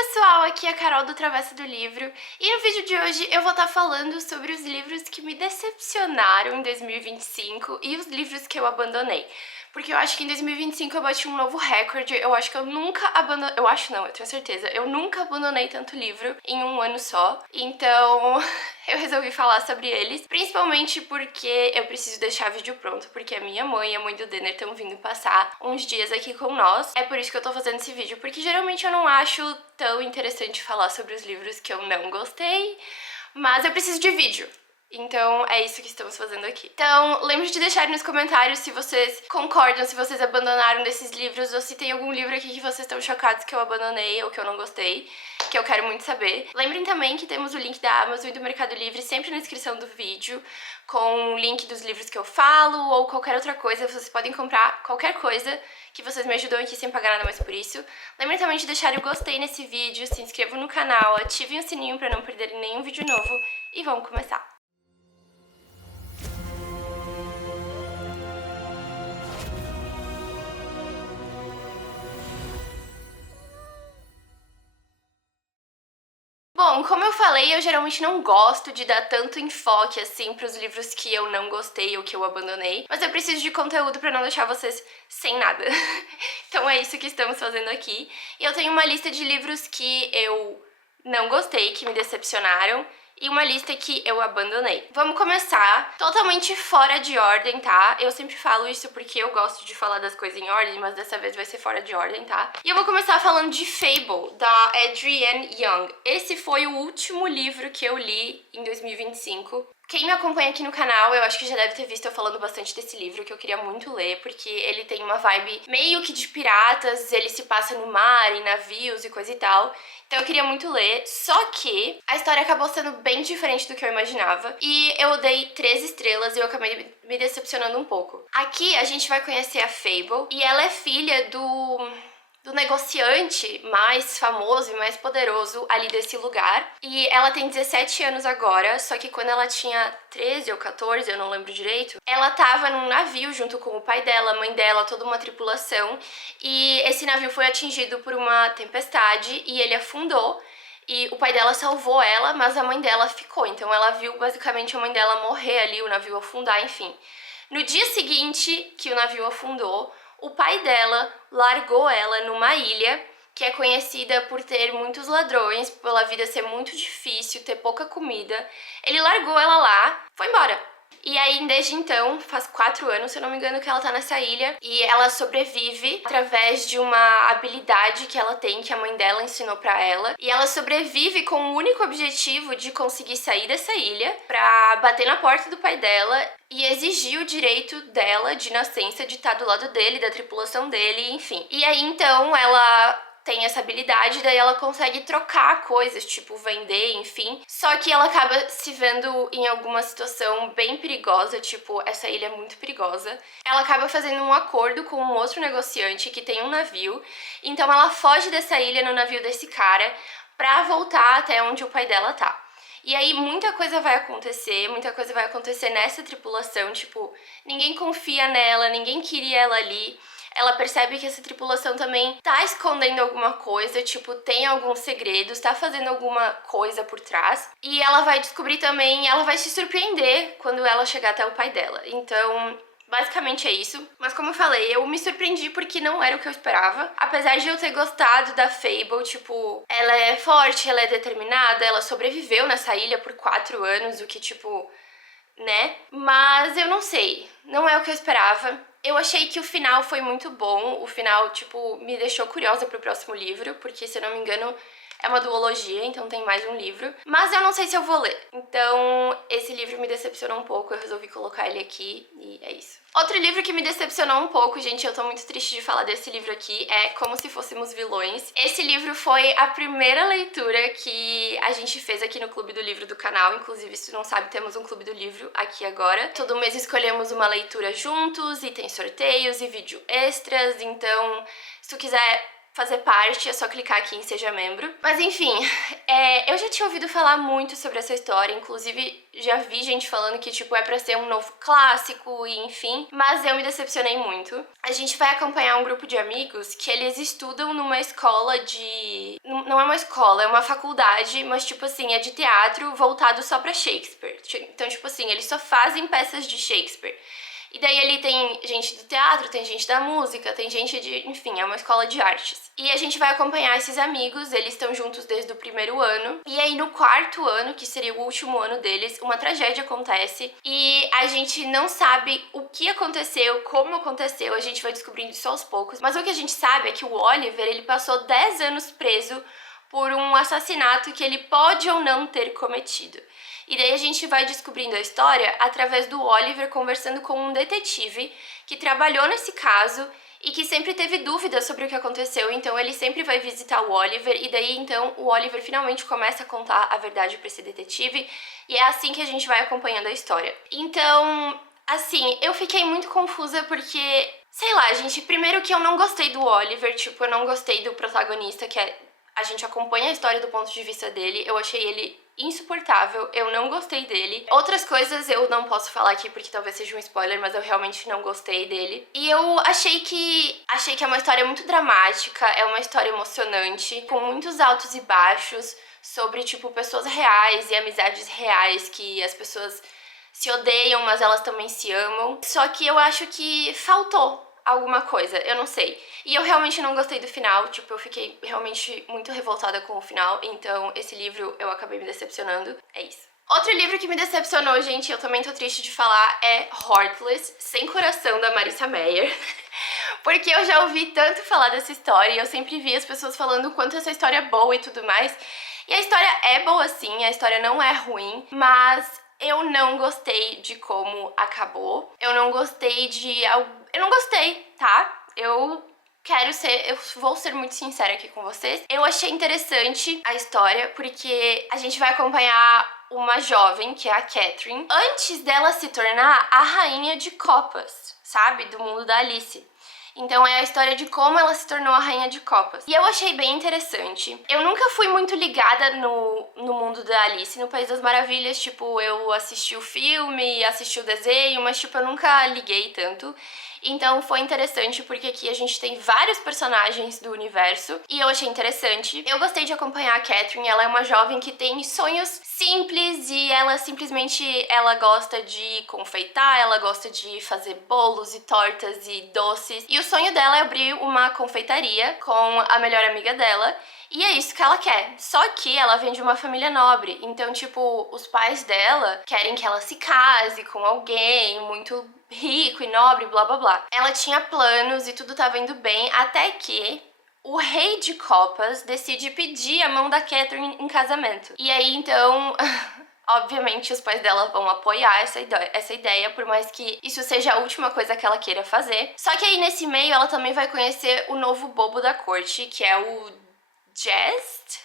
pessoal, aqui é a Carol do Travessa do Livro e no vídeo de hoje eu vou estar falando sobre os livros que me decepcionaram em 2025 e os livros que eu abandonei. Porque eu acho que em 2025 eu bati um novo recorde, eu acho que eu nunca abandonei... Eu acho não, eu tenho certeza. Eu nunca abandonei tanto livro em um ano só. Então eu resolvi falar sobre eles. Principalmente porque eu preciso deixar vídeo pronto, porque a minha mãe e a mãe do Denner estão vindo passar uns dias aqui com nós. É por isso que eu tô fazendo esse vídeo, porque geralmente eu não acho tão interessante falar sobre os livros que eu não gostei, mas eu preciso de vídeo. Então é isso que estamos fazendo aqui. Então lembre de deixar nos comentários se vocês concordam, se vocês abandonaram desses livros, ou se tem algum livro aqui que vocês estão chocados que eu abandonei ou que eu não gostei, que eu quero muito saber. Lembrem também que temos o link da Amazon e do Mercado Livre sempre na descrição do vídeo, com o link dos livros que eu falo ou qualquer outra coisa. Vocês podem comprar qualquer coisa que vocês me ajudam aqui sem pagar nada mais por isso. Lembrem também de deixar o gostei nesse vídeo, se inscrevam no canal, ativem o sininho para não perderem nenhum vídeo novo e vamos começar! Bom, como eu falei, eu geralmente não gosto de dar tanto enfoque assim pros livros que eu não gostei ou que eu abandonei, mas eu preciso de conteúdo pra não deixar vocês sem nada. Então é isso que estamos fazendo aqui. E eu tenho uma lista de livros que eu não gostei, que me decepcionaram, e uma lista que eu abandonei. Vamos começar totalmente fora de ordem, tá? Eu sempre falo isso porque eu gosto de falar das coisas em ordem, mas dessa vez vai ser fora de ordem, tá? E eu vou começar falando de Fable, da Adrienne Young. Esse foi o último livro que eu li em 2025. Quem me acompanha aqui no canal, eu acho que já deve ter visto eu falando bastante desse livro, que eu queria muito ler, porque ele tem uma vibe meio que de piratas, ele se passa no mar, em navios e coisa e tal. Então eu queria muito ler, só que a história acabou sendo bem diferente do que eu imaginava. E eu dei 3 estrelas e eu acabei me decepcionando um pouco. Aqui a gente vai conhecer a Fable, e ela é filha do negociante mais famoso e mais poderoso ali desse lugar. E ela tem 17 anos agora, só que quando ela tinha 13 ou 14, eu não lembro direito, ela tava num navio junto com o pai dela, a mãe dela, toda uma tripulação, e esse navio foi atingido por uma tempestade e ele afundou. E o pai dela salvou ela, mas a mãe dela ficou. Então ela viu basicamente a mãe dela morrer ali, o navio afundar, enfim. No dia seguinte que o navio afundou, o pai dela largou ela numa ilha que é conhecida por ter muitos ladrões, pela vida ser muito difícil, ter pouca comida. Ele largou ela lá, foi embora. E aí, desde então, faz 4 anos, se eu não me engano, que ela tá nessa ilha. E ela sobrevive através de uma habilidade que ela tem, que a mãe dela ensinou pra ela. E ela sobrevive com o único objetivo de conseguir sair dessa ilha pra bater na porta do pai dela e exigir o direito dela de nascença de estar do lado dele, da tripulação dele, enfim. E aí, então, ela tem essa habilidade, daí ela consegue trocar coisas, tipo vender, enfim. Só que ela acaba se vendo em alguma situação bem perigosa, tipo, essa ilha é muito perigosa. Ela acaba fazendo um acordo com um outro negociante que tem um navio, então ela foge dessa ilha no navio desse cara pra voltar até onde o pai dela tá. E aí muita coisa vai acontecer nessa tripulação, tipo, ninguém confia nela, ninguém queria ela ali. Ela percebe que essa tripulação também tá escondendo alguma coisa, tipo, tem alguns segredos, tá fazendo alguma coisa por trás. E ela vai descobrir também, ela vai se surpreender quando ela chegar até o pai dela. Então, basicamente é isso. Mas como eu falei, eu me surpreendi porque não era o que eu esperava. Apesar de eu ter gostado da Fable, tipo, ela é forte, ela é determinada, ela sobreviveu nessa ilha por 4 anos, o que, tipo, né? Mas eu não sei, não é o que eu esperava. Eu achei que o final foi muito bom, o final, tipo, me deixou curiosa pro próximo livro, porque, se eu não me engano, é uma duologia, então tem mais um livro. Mas eu não sei se eu vou ler. Então, esse livro me decepcionou um pouco, eu resolvi colocar ele aqui e é isso. Outro livro que me decepcionou um pouco, gente, eu tô muito triste de falar desse livro aqui, é Como Se Fôssemos Vilões. Esse livro foi a primeira leitura que a gente fez aqui no Clube do Livro do canal. Inclusive, se tu não sabe, temos um Clube do Livro aqui agora. Todo mês escolhemos uma leitura juntos e tem sorteios e vídeo extras, então se tu quiser fazer parte, é só clicar aqui em Seja Membro. Mas enfim, eu já tinha ouvido falar muito sobre essa história, inclusive já vi gente falando que, tipo, é pra ser um novo clássico e enfim, mas eu me decepcionei muito. A gente vai acompanhar um grupo de amigos que eles estudam numa escola de... Não é uma escola, é uma faculdade, mas, tipo assim, é de teatro voltado só pra Shakespeare. Então, tipo assim, eles só fazem peças de Shakespeare. E daí ali tem gente do teatro, tem gente da música, tem gente de... Enfim, é uma escola de artes. E a gente vai acompanhar esses amigos, eles estão juntos desde o primeiro ano. E aí no quarto ano, que seria o último ano deles, uma tragédia acontece. E a gente não sabe o que aconteceu, como aconteceu, a gente vai descobrindo isso aos poucos. Mas o que a gente sabe é que o Oliver, ele passou 10 anos preso por um assassinato que ele pode ou não ter cometido. E daí a gente vai descobrindo a história através do Oliver conversando com um detetive que trabalhou nesse caso e que sempre teve dúvidas sobre o que aconteceu, então ele sempre vai visitar o Oliver, e daí então o Oliver finalmente começa a contar a verdade pra esse detetive, e é assim que a gente vai acompanhando a história. Então, assim, eu fiquei muito confusa porque, sei lá, gente, primeiro que eu não gostei do Oliver, tipo, eu não gostei do protagonista, que é... A gente acompanha a história do ponto de vista dele, eu achei ele insuportável, eu não gostei dele. Outras coisas eu não posso falar aqui porque talvez seja um spoiler, mas eu realmente não gostei dele. E eu achei que é uma história muito dramática, é uma história emocionante, com muitos altos e baixos, sobre, tipo, pessoas reais e amizades reais, que as pessoas se odeiam, mas elas também se amam. Só que eu acho que faltou alguma coisa, eu não sei. E eu realmente não gostei do final, tipo, eu fiquei realmente muito revoltada com o final, então esse livro eu acabei me decepcionando, é isso. Outro livro que me decepcionou, gente, eu também tô triste de falar, é Heartless, Sem Coração, da Marissa Meyer. Porque eu já ouvi tanto falar dessa história e eu sempre vi as pessoas falando o quanto essa história é boa e tudo mais. E a história é boa sim, a história não é ruim, mas eu não gostei de como acabou. Eu não gostei de... Eu não gostei, tá? Eu vou ser muito sincera aqui com vocês. Eu achei interessante a história, porque a gente vai acompanhar uma jovem, que é a Catherine, antes dela se tornar a rainha de copas, sabe? Do mundo da Alice. Então é a história de como ela se tornou a rainha de copas. E eu achei bem interessante. Eu nunca fui muito ligada no mundo da Alice no País das Maravilhas. Tipo, eu assisti o filme, assisti o desenho, mas tipo, eu nunca liguei tanto. Então foi interessante porque aqui a gente tem vários personagens do universo e eu achei interessante. Eu gostei de acompanhar a Catherine, ela é uma jovem que tem sonhos simples e ela gosta de confeitar, ela gosta de fazer bolos e tortas e doces. E o sonho dela é abrir uma confeitaria com a melhor amiga dela. E é isso que ela quer. Só que ela vem de uma família nobre. Então, tipo, os pais dela querem que ela se case com alguém muito rico e nobre, blá blá blá. Ela tinha planos e tudo tava indo bem, até que o rei de copas decide pedir a mão da Catherine em casamento. E aí, então... Obviamente, os pais dela vão apoiar essa ideia, por mais que isso seja a última coisa que ela queira fazer. Só que aí, nesse meio, ela também vai conhecer o novo bobo da corte, que é o Jest?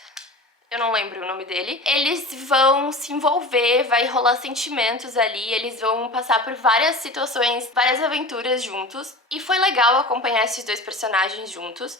Eu não lembro o nome dele. Eles vão se envolver, vai rolar sentimentos ali, eles vão passar por várias situações, várias aventuras juntos. E foi legal acompanhar esses dois personagens juntos.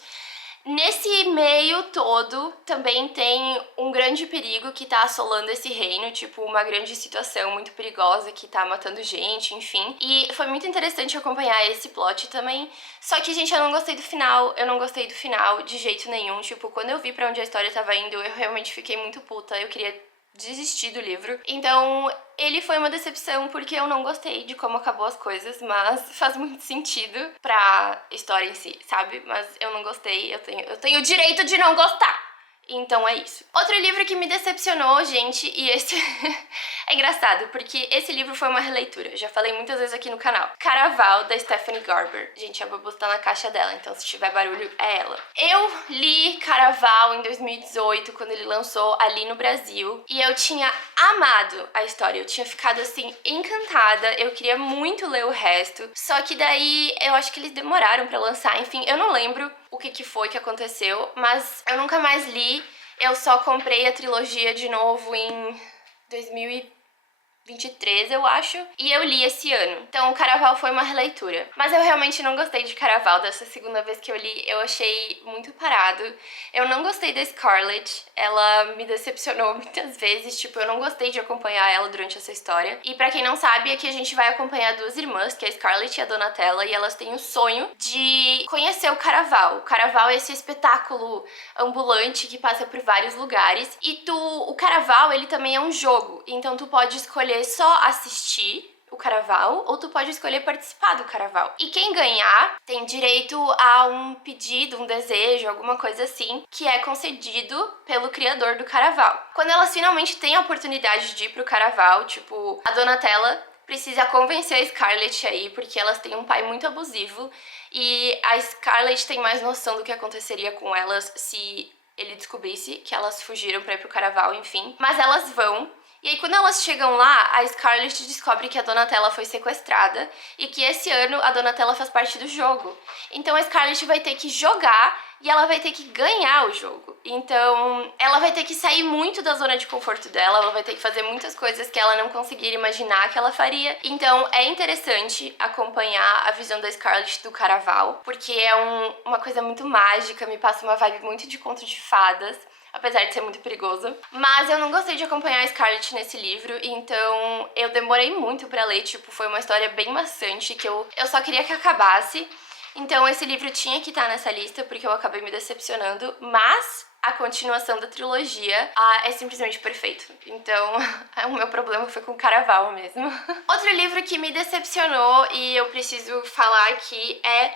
Nesse meio todo, também tem um grande perigo que tá assolando esse reino, tipo, uma grande situação muito perigosa que tá matando gente, enfim. E foi muito interessante acompanhar esse plot também. Só que, gente, eu não gostei do final de jeito nenhum. Tipo, quando eu vi pra onde a história tava indo, eu realmente fiquei muito puta, eu queria desistir do livro. Então, ele foi uma decepção porque eu não gostei de como acabou as coisas, mas faz muito sentido pra história em si, sabe? Mas eu não gostei, eu tenho o direito de não gostar. Então é isso. Outro livro que me decepcionou, gente, e esse é engraçado, porque esse livro foi uma releitura, eu já falei muitas vezes aqui no canal. Caraval, da Stephanie Garber. Gente, a Babu tá na caixa dela, então se tiver barulho, é ela. Eu li Caraval em 2018, quando ele lançou ali no Brasil, e eu tinha amado a história, eu tinha ficado, assim, encantada, eu queria muito ler o resto, só que daí eu acho que eles demoraram pra lançar, enfim, eu não lembro o que foi que aconteceu, mas eu nunca mais li. Eu só comprei a trilogia de novo em 2000 23, eu acho, e eu li esse ano. Então, Caraval foi uma releitura. Mas eu realmente não gostei de Caraval. Dessa segunda vez que eu li, eu achei muito parado. Eu não gostei da Scarlett. Ela me decepcionou muitas vezes. Tipo, eu não gostei de acompanhar ela durante essa história. E pra quem não sabe, aqui a gente vai acompanhar duas irmãs, que é a Scarlett e a Donatella, e elas têm o sonho de conhecer o Caraval. O Caraval é esse espetáculo ambulante que passa por vários lugares. E o Caraval, ele também é um jogo. Então tu pode escolher só assistir o Caraval, ou tu pode escolher participar do Caraval. E quem ganhar tem direito a um pedido, um desejo, alguma coisa assim, que é concedido pelo criador do Caraval. Quando elas finalmente têm a oportunidade de ir pro Caraval, tipo, a Donatella precisa convencer a Scarlett aí, porque elas têm um pai muito abusivo, e a Scarlett tem mais noção do que aconteceria com elas se ele descobrisse que elas fugiram pra ir pro Caraval, enfim. Mas elas vão. E aí, quando elas chegam lá, a Scarlett descobre que a Donatella foi sequestrada e que esse ano a Donatella faz parte do jogo. Então a Scarlett vai ter que jogar e ela vai ter que ganhar o jogo. Então ela vai ter que sair muito da zona de conforto dela, ela vai ter que fazer muitas coisas que ela não conseguiria imaginar que ela faria. Então é interessante acompanhar a visão da Scarlett do Caraval, porque é uma coisa muito mágica, me passa uma vibe muito de conto de fadas, apesar de ser muito perigoso. Mas eu não gostei de acompanhar a Scarlett nesse livro, então eu demorei muito pra ler, tipo, foi uma história bem maçante, que eu só queria que acabasse. Então esse livro tinha que estar nessa lista, porque eu acabei me decepcionando, mas a continuação da trilogia é simplesmente perfeito. Então, o meu problema foi com Caraval mesmo. Outro livro que me decepcionou e eu preciso falar aqui é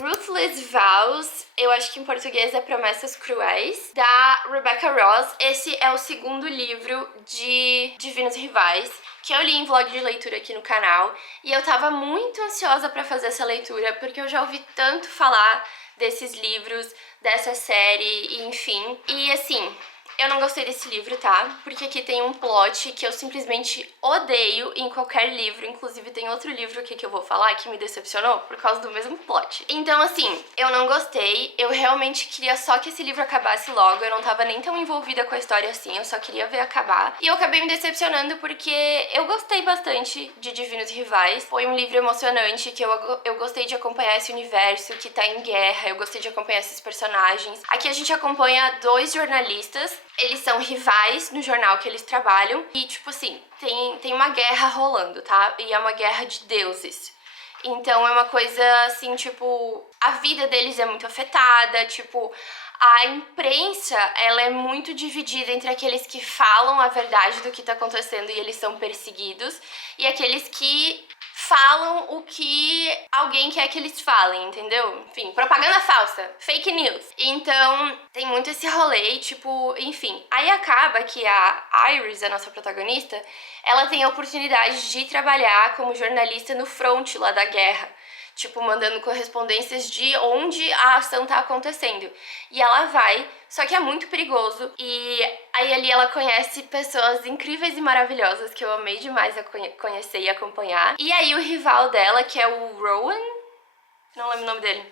Ruthless Vows, eu acho que em português é Promessas Cruéis, da Rebecca Ross. Esse é o segundo livro de Divinos Rivais, que eu li em vlog de leitura aqui no canal, e eu tava muito ansiosa pra fazer essa leitura, porque eu já ouvi tanto falar desses livros, dessa série, e enfim. E assim, eu não gostei desse livro, tá? Porque aqui tem um plot que eu simplesmente odeio em qualquer livro. Inclusive tem outro livro aqui que eu vou falar que me decepcionou por causa do mesmo plot. Então assim, eu não gostei. Eu realmente queria só que esse livro acabasse logo. Eu não tava nem tão envolvida com a história assim, eu só queria ver acabar. E eu acabei me decepcionando porque eu gostei bastante de Divinos Rivais. Foi um livro emocionante que eu gostei de acompanhar esse universo que tá em guerra. Eu gostei de acompanhar esses personagens. Aqui a gente acompanha dois jornalistas. Eles são rivais no jornal que eles trabalham e, tipo assim, tem uma guerra rolando, tá? E é uma guerra de deuses. Então é uma coisa assim, tipo, a vida deles é muito afetada, tipo, a imprensa, ela é muito dividida entre aqueles que falam a verdade do que tá acontecendo e eles são perseguidos, e aqueles que falam o que alguém quer que eles falem, entendeu? Enfim, propaganda falsa, fake news. Então, tem muito esse rolê, tipo, enfim. Aí acaba que a Iris, a nossa protagonista, ela tem a oportunidade de trabalhar como jornalista no front lá da guerra. Tipo, mandando correspondências de onde a ação tá acontecendo. E ela vai, só que é muito perigoso. E aí ali ela conhece pessoas incríveis e maravilhosas que eu amei demais a conhecer e acompanhar. E aí o rival dela, que é o Rowan, não lembro o nome dele.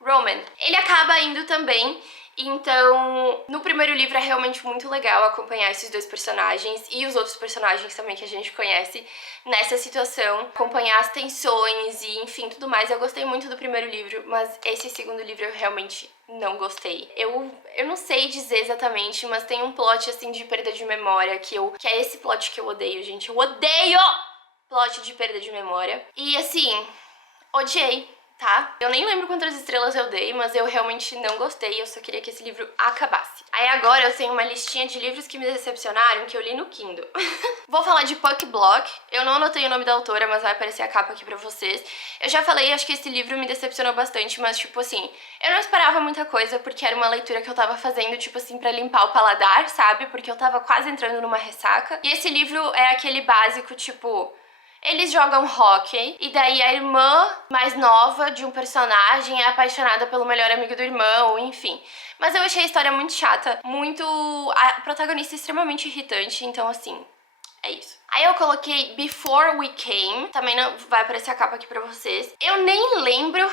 Roman. Ele acaba indo também. Então, no primeiro livro é realmente muito legal acompanhar esses dois personagens e os outros personagens também que a gente conhece nessa situação, acompanhar as tensões e enfim, tudo mais. Eu gostei muito do primeiro livro, mas esse segundo livro eu realmente não gostei. Eu não sei dizer exatamente, mas tem um plot assim de perda de memória que é esse plot que eu odeio, gente. Eu odeio plot de perda de memória. E assim, odiei. Tá? Eu nem lembro quantas estrelas eu dei, mas eu realmente não gostei, eu só queria que esse livro acabasse. Aí agora eu tenho uma listinha de livros que me decepcionaram que eu li no Kindle. Vou falar de Puck Block, eu não anotei o nome da autora, mas vai aparecer a capa aqui pra vocês. Eu já falei, acho que esse livro me decepcionou bastante, mas tipo assim, eu não esperava muita coisa, porque era uma leitura que eu tava fazendo, tipo assim, pra limpar o paladar, sabe? Porque eu tava quase entrando numa ressaca. E esse livro é aquele básico, tipo... Eles jogam hóquei, e daí a irmã mais nova de um personagem é apaixonada pelo melhor amigo do irmão, enfim. Mas eu achei a história muito chata, a protagonista extremamente irritante, então assim, é isso. Aí eu coloquei Before We Came, também não vai aparecer a capa aqui pra vocês. Eu nem lembro...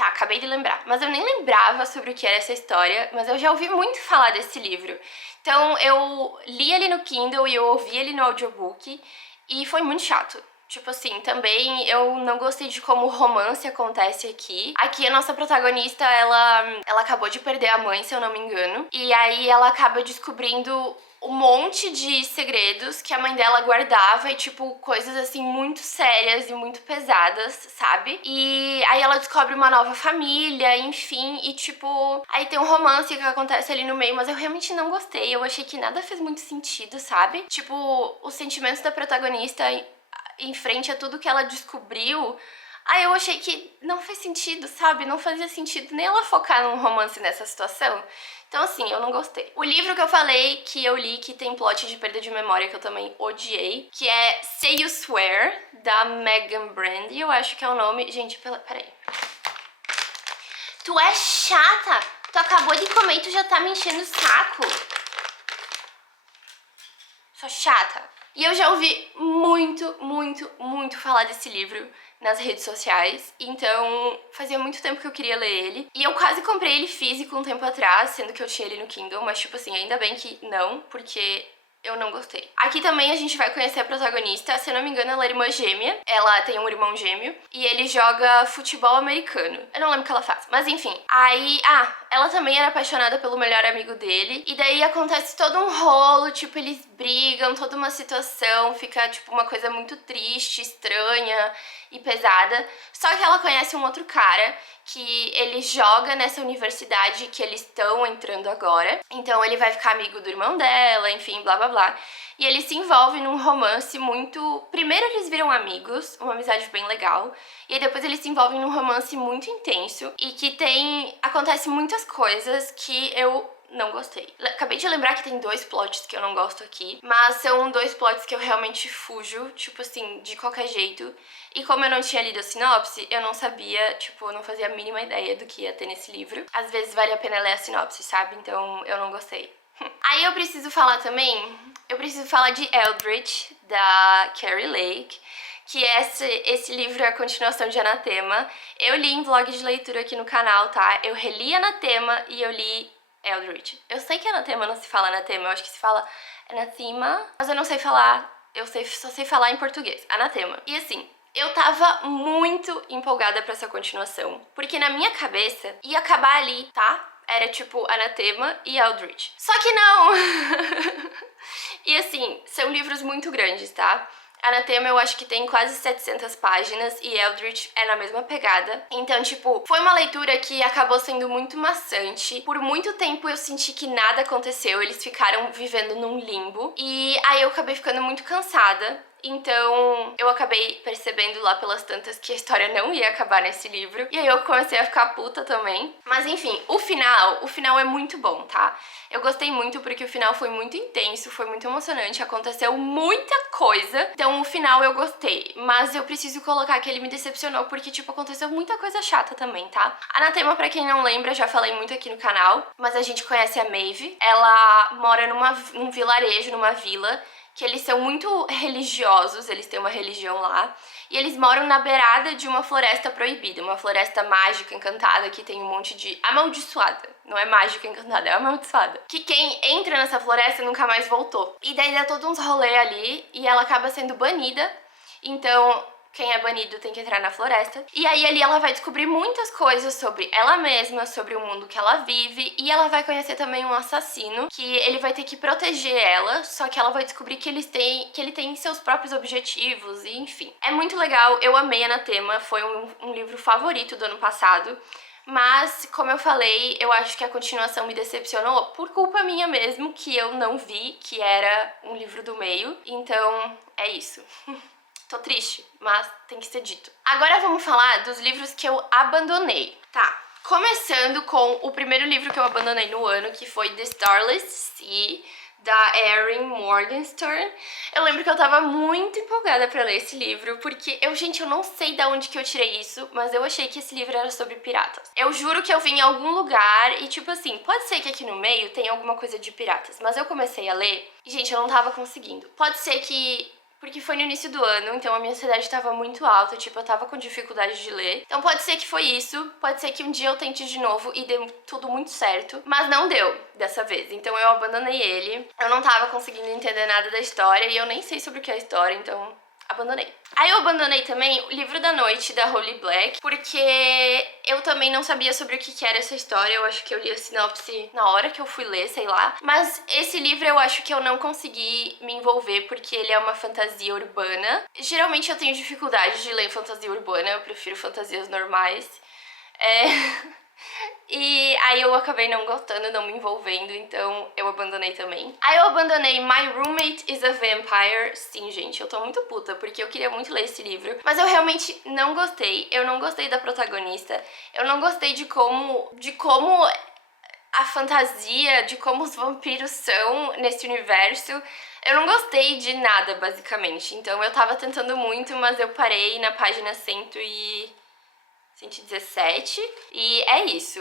Tá, acabei de lembrar. Mas eu nem lembrava sobre o que era essa história, mas eu já ouvi muito falar desse livro. Então eu li ele no Kindle e eu ouvi ele no audiobook e foi muito chato. Tipo assim, também eu não gostei de como o romance acontece aqui. Aqui a nossa protagonista, ela acabou de perder a mãe, se eu não me engano. E aí ela acaba descobrindo um monte de segredos que a mãe dela guardava e, tipo, coisas assim muito sérias e muito pesadas, sabe? E aí ela descobre uma nova família, enfim, e tipo, aí tem um romance que acontece ali no meio, mas eu realmente não gostei. Eu achei que nada fez muito sentido, sabe? Tipo, os sentimentos da protagonista em frente a tudo que ela descobriu. Aí eu achei que não fez sentido, sabe? Não fazia sentido nem ela focar num romance nessa situação. Então, assim, eu não gostei. O livro que eu falei que eu li, que tem plot de perda de memória, que eu também odiei, que é Say You Swear, da Megan Brandy, eu acho que é o nome. Gente, peraí. Tu é chata! Tu acabou de comer e tu já tá me enchendo o saco. Sou chata. E eu já ouvi muito falar desse livro nas redes sociais, então fazia muito tempo que eu queria ler ele. E eu quase comprei ele físico um tempo atrás, sendo que eu tinha ele no Kindle, mas tipo assim, ainda bem que não, porque eu não gostei. Aqui também a gente vai conhecer a protagonista, se eu não me engano ela é irmã gêmea, ela tem um irmão gêmeo, e ele joga futebol americano. Eu não lembro o que ela faz, mas enfim. Aí, ela também era apaixonada pelo melhor amigo dele, e daí acontece todo um rolo, tipo, eles brigam, toda uma situação, fica tipo uma coisa muito triste, estranha e pesada. Só que ela conhece um outro cara que ele joga nessa universidade que eles estão entrando agora. Então ele vai ficar amigo do irmão dela, enfim, blá blá blá. E ele se envolve num romance muito... Primeiro eles viram amigos, uma amizade bem legal. E aí depois eles se envolvem num romance muito intenso e que acontece muitas coisas que eu não gostei. Acabei de lembrar que tem 2 plots que eu não gosto aqui, mas são 2 plots que eu realmente fujo, tipo assim, de qualquer jeito. E como eu não tinha lido a sinopse, eu não sabia, tipo, eu não fazia a mínima ideia do que ia ter nesse livro. Às vezes vale a pena ler a sinopse, sabe? Então eu não gostei. Aí eu preciso falar também, de Eldritch, da Carrie Lake, que esse livro é a continuação de Anatema. Eu li em vlog de leitura aqui no canal, tá? Eu reli Anatema e eu li Eldritch. Eu sei que Anatema não se fala Anatema, eu acho que se fala Anathema, mas eu não sei falar, só sei falar em português, Anatema. E assim, eu tava muito empolgada pra essa continuação, porque na minha cabeça ia acabar ali, tá? Era tipo Anatema e Eldritch. Só que não! E assim, são livros muito grandes, tá? Anatema eu acho que tem quase 700 páginas e Eldritch é na mesma pegada. Então, tipo, foi uma leitura que acabou sendo muito maçante. Por muito tempo eu senti que nada aconteceu, eles ficaram vivendo num limbo. E aí eu acabei ficando muito cansada. Então, eu acabei percebendo lá pelas tantas que a história não ia acabar nesse livro. E aí eu comecei a ficar puta também. Mas enfim, o final é muito bom, tá? Eu gostei muito porque o final foi muito intenso, foi muito emocionante, aconteceu muita coisa. Então o final eu gostei, mas eu preciso colocar que ele me decepcionou porque, tipo, aconteceu muita coisa chata também, tá? Anatema, pra quem não lembra, já falei muito aqui no canal, mas a gente conhece a Maeve. Ela mora num vilarejo, numa vila, que eles são muito religiosos, eles têm uma religião lá, e eles moram na beirada de uma floresta proibida, uma floresta mágica, encantada, que tem um monte de... amaldiçoada, não é mágica encantada, é amaldiçoada. Que quem entra nessa floresta nunca mais voltou. E daí dá todos uns rolê ali, e ela acaba sendo banida, então... Quem é banido tem que entrar na floresta. E aí ali ela vai descobrir muitas coisas sobre ela mesma, sobre o mundo que ela vive. E ela vai conhecer também um assassino, que ele vai ter que proteger ela, só que ela vai descobrir que ele tem seus próprios objetivos, e enfim. É muito legal, eu amei Anatema, foi um livro favorito do ano passado. Mas, como eu falei, eu acho que a continuação me decepcionou por culpa minha mesmo, que eu não vi que era um livro do meio. Então, é isso. Tô triste, mas tem que ser dito. Agora vamos falar dos livros que eu abandonei. Tá, começando com o primeiro livro que eu abandonei no ano, que foi The Starless Sea, da Erin Morgenstern. Eu lembro que eu tava muito empolgada pra ler esse livro, porque gente, eu não sei de onde que eu tirei isso, mas eu achei que esse livro era sobre piratas. Eu juro que eu vi em algum lugar e, tipo assim, pode ser que aqui no meio tenha alguma coisa de piratas, mas eu comecei a ler e, gente, eu não tava conseguindo. Pode ser que porque foi no início do ano, então a minha ansiedade tava muito alta, tipo, eu tava com dificuldade de ler. Então pode ser que foi isso, pode ser que um dia eu tente de novo e dê tudo muito certo, mas não deu dessa vez. Então eu abandonei ele, eu não tava conseguindo entender nada da história e eu nem sei sobre o que é a história, então abandonei. Aí eu abandonei também o Livro da Noite, da Holly Black, porque eu também não sabia sobre o que era essa história. Eu acho que eu li a sinopse na hora que eu fui ler, sei lá. Mas esse livro eu acho que eu não consegui me envolver, porque ele é uma fantasia urbana. Geralmente eu tenho dificuldade de ler fantasia urbana, eu prefiro fantasias normais. E aí eu acabei não gostando, não me envolvendo, então eu abandonei também. Aí eu abandonei My Roommate is a Vampire. Sim, gente, eu tô muito puta, porque eu queria muito ler esse livro, mas eu realmente não gostei. Eu não gostei da protagonista, eu não gostei de como a fantasia, de como os vampiros são nesse universo. Eu não gostei de nada, basicamente. Então eu tava tentando muito, mas eu parei na página 117. E é isso.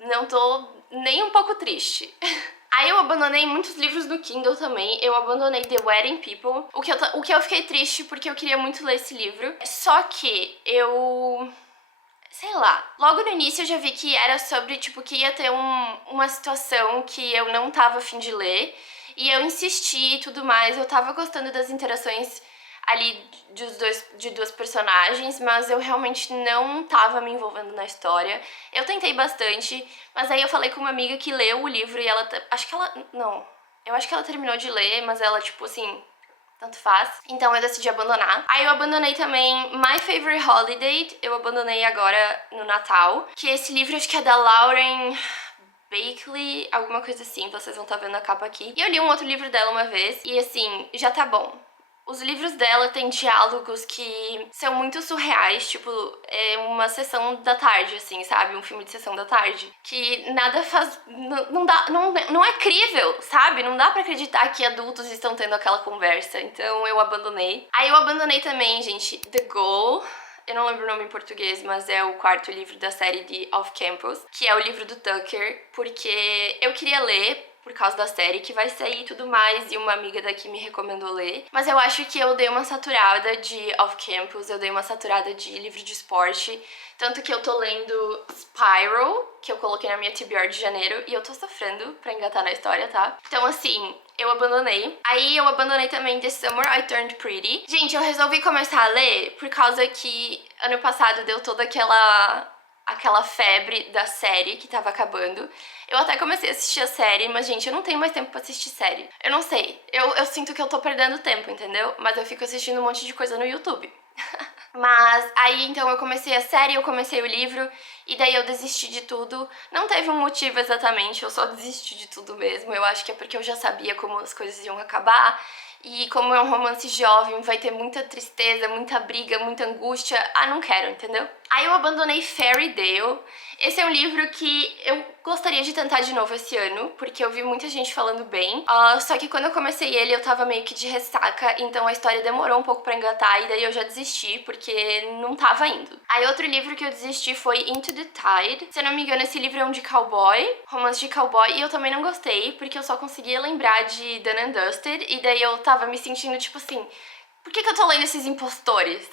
Não tô nem um pouco triste. Aí eu abandonei muitos livros no Kindle também. Eu abandonei The Wedding People. O que eu fiquei triste porque eu queria muito ler esse livro. Só que eu... sei lá. Logo no início eu já vi que era sobre, tipo, que ia ter uma situação que eu não tava a fim de ler. E eu insisti e tudo mais. Eu tava gostando das interações ali de duas personagens, mas eu realmente não tava me envolvendo na história. Eu tentei bastante, mas aí eu falei com uma amiga que leu o livro e ela... acho que ela... não. Eu acho que ela terminou de ler, mas ela, tipo assim... tanto faz. Então eu decidi abandonar. Aí eu abandonei também My Favorite Holiday. Eu abandonei agora no Natal. Que esse livro acho que é da Lauren Bakley, alguma coisa assim. Vocês vão estar vendo a capa aqui. E eu li um outro livro dela uma vez. E assim, já tá bom. Os livros dela têm diálogos que são muito surreais, tipo, é uma sessão da tarde, assim, sabe? Um filme de sessão da tarde. Que nada faz... não é crível, sabe? Não dá pra acreditar que adultos estão tendo aquela conversa. Então eu abandonei. Aí eu abandonei também, gente, The Goal. Eu não lembro o nome em português, mas é o quarto livro da série de Off Campus, que é o livro do Tucker, porque eu queria ler por causa da série que vai sair e tudo mais, e uma amiga daqui me recomendou ler. Mas eu acho que eu dei uma saturada de off-campus, eu dei uma saturada de livro de esporte, tanto que eu tô lendo Spiral, que eu coloquei na minha TBR de janeiro, e eu tô sofrendo pra engatar na história, tá? Então, assim, eu abandonei. Aí eu abandonei também The Summer I Turned Pretty. Gente, eu resolvi começar a ler por causa que ano passado deu toda aquela febre da série que tava acabando. Eu até comecei a assistir a série, mas, gente, eu não tenho mais tempo pra assistir série. Eu não sei. Eu sinto que eu tô perdendo tempo, entendeu? Mas eu fico assistindo um monte de coisa no YouTube. Mas aí, então, eu comecei a série, eu comecei o livro, e daí eu desisti de tudo. Não teve um motivo exatamente, eu só desisti de tudo mesmo. Eu acho que é porque eu já sabia como as coisas iam acabar. E como é um romance jovem, vai ter muita tristeza, muita briga, muita angústia. Ah, não quero, entendeu? Aí eu abandonei Fairy Tail. Esse é um livro que eu gostaria de tentar de novo esse ano, porque eu vi muita gente falando bem. Só que quando eu comecei ele, eu tava meio que de ressaca, então a história demorou um pouco pra engatar, e daí eu já desisti, porque não tava indo. Aí outro livro que eu desisti foi Into the Tide. Se eu não me engano, esse livro é um de cowboy, romance de cowboy, e eu também não gostei, porque eu só conseguia lembrar de Dun and Dusted, e daí eu tava me sentindo tipo assim, por que eu tô lendo esses impostores?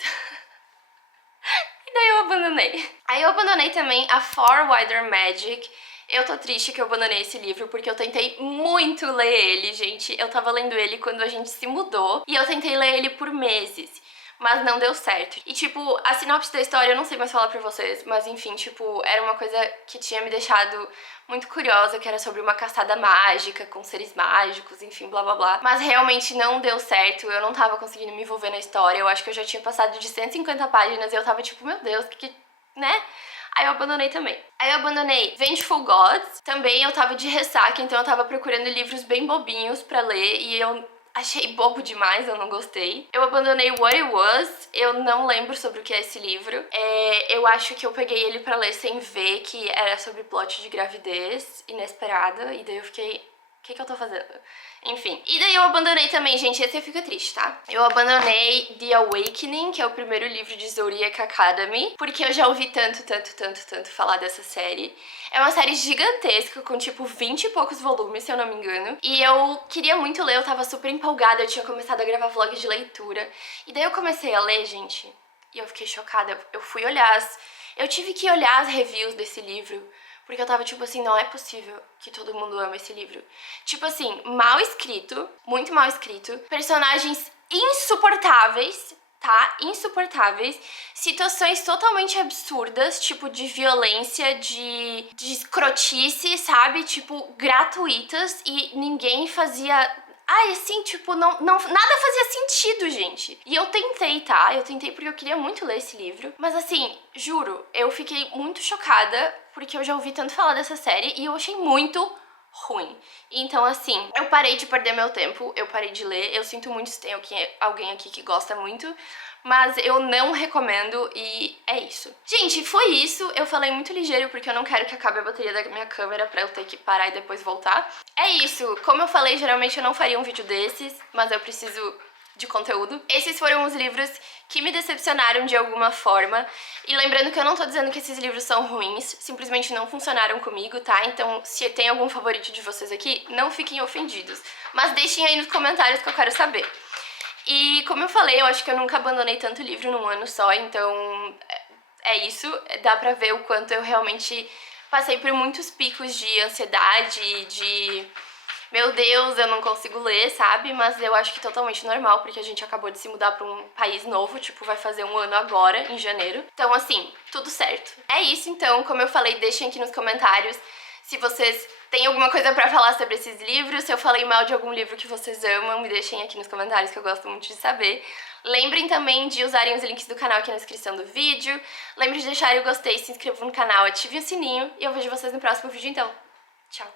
E daí eu abandonei. Aí eu abandonei também a Far Wider Magic. Eu tô triste que eu abandonei esse livro, porque eu tentei muito ler ele, gente. Eu tava lendo ele quando a gente se mudou, e eu tentei ler ele por meses, mas não deu certo. E, tipo, a sinopse da história eu não sei mais falar pra vocês, mas enfim, tipo, era uma coisa que tinha me deixado muito curiosa, que era sobre uma caçada mágica, com seres mágicos, enfim, blá blá blá. Mas realmente não deu certo, eu não tava conseguindo me envolver na história, eu acho que eu já tinha passado de 150 páginas e eu tava tipo, meu Deus, né? Aí eu abandonei também. Aí eu abandonei Vengeful Gods. Também eu tava de ressaca, então eu tava procurando livros bem bobinhos pra ler e eu achei bobo demais, eu não gostei. Eu abandonei What It Was, eu não lembro sobre o que é esse livro. Eu acho que eu peguei ele pra ler sem ver que era sobre plot de gravidez inesperada, e daí eu fiquei... O que eu tô fazendo? Enfim. E daí eu abandonei também, gente, esse eu fico triste, tá? Eu abandonei The Awakening, que é o primeiro livro de Zodiac Academy, porque eu já ouvi tanto falar dessa série. É uma série gigantesca, com tipo 20 e poucos volumes, se eu não me engano. E eu queria muito ler, eu tava super empolgada, eu tinha começado a gravar vlog de leitura. E daí eu comecei a ler, gente, e eu fiquei chocada. Eu fui olhar eu tive que olhar as reviews desse livro, porque eu tava tipo assim, não é possível que todo mundo ama esse livro. Tipo assim, mal escrito, muito mal escrito, personagens insuportáveis, tá? Insuportáveis. Situações totalmente absurdas, tipo de violência, de escrotice, sabe? Tipo, gratuitas e ninguém fazia. Ai, assim, tipo, nada fazia sentido, gente. E eu tentei, tá? Eu tentei porque eu queria muito ler esse livro. Mas assim, juro, eu fiquei muito chocada porque eu já ouvi tanto falar dessa série e eu achei muito ruim. Então, assim, eu parei de perder meu tempo, eu parei de ler. Eu sinto muito se tem alguém aqui que gosta muito, mas eu não recomendo e é isso. Gente, foi isso. Eu falei muito ligeiro porque eu não quero que acabe a bateria da minha câmera pra eu ter que parar e depois voltar. É isso. Como eu falei, geralmente eu não faria um vídeo desses, mas eu preciso de conteúdo. Esses foram os livros que me decepcionaram de alguma forma. E lembrando que eu não tô dizendo que esses livros são ruins, simplesmente não funcionaram comigo, tá? Então, se tem algum favorito de vocês aqui, não fiquem ofendidos. Mas deixem aí nos comentários que eu quero saber. E como eu falei, eu acho que eu nunca abandonei tanto livro num ano só, então é isso. Dá pra ver o quanto eu realmente passei por muitos picos de ansiedade, de meu Deus, eu não consigo ler, sabe? Mas eu acho que totalmente normal, porque a gente acabou de se mudar pra um país novo, tipo, vai fazer um ano agora, em janeiro. Então, assim, tudo certo. É isso, então, como eu falei, deixem aqui nos comentários se vocês têm alguma coisa pra falar sobre esses livros, se eu falei mal de algum livro que vocês amam, me deixem aqui nos comentários que eu gosto muito de saber. Lembrem também de usarem os links do canal aqui na descrição do vídeo. Lembrem de deixarem o gostei, se inscrevam no canal, ativem o sininho e eu vejo vocês no próximo vídeo então. Tchau!